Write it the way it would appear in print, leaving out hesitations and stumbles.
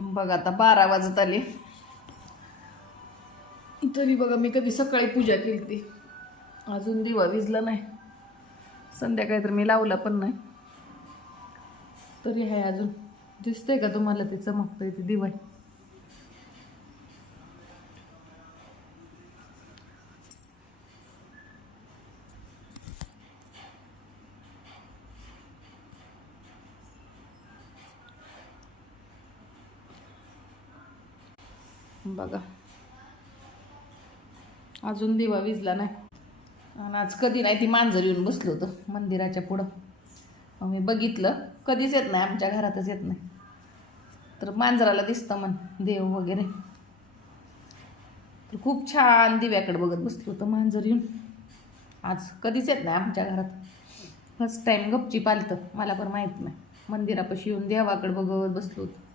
बघा आता 12 वाजत आले तरी बघा मी कधी सकाळी पूजा केली ती अजून दिवा विजला नाही. संध्याकाळी तर मी लावला पण नाही तरी आहे अजून. दिसतंय का तुम्हाला ते चमकतंय ते दिवा. बघा अजून दिवा विजला नाही. आणि आज कधी नाही ती मांजर येऊन बसलं होतं मंदिराच्या पुढं. मग मी बघितलं कधीच येत नाही आमच्या घरातच येत नाही. तर मांजराला दिसतं मन देव वगैरे. तर खूप छान दिव्याकडे बघत बसलं होतं मांजर येऊन. आज कधीच येत नाही आमच्या घरात. फर्स्ट टाईम गपची पालतं मला पण माहीत नाही. मंदिरापाशी येऊन देवाकडे बघत बसलो होतं.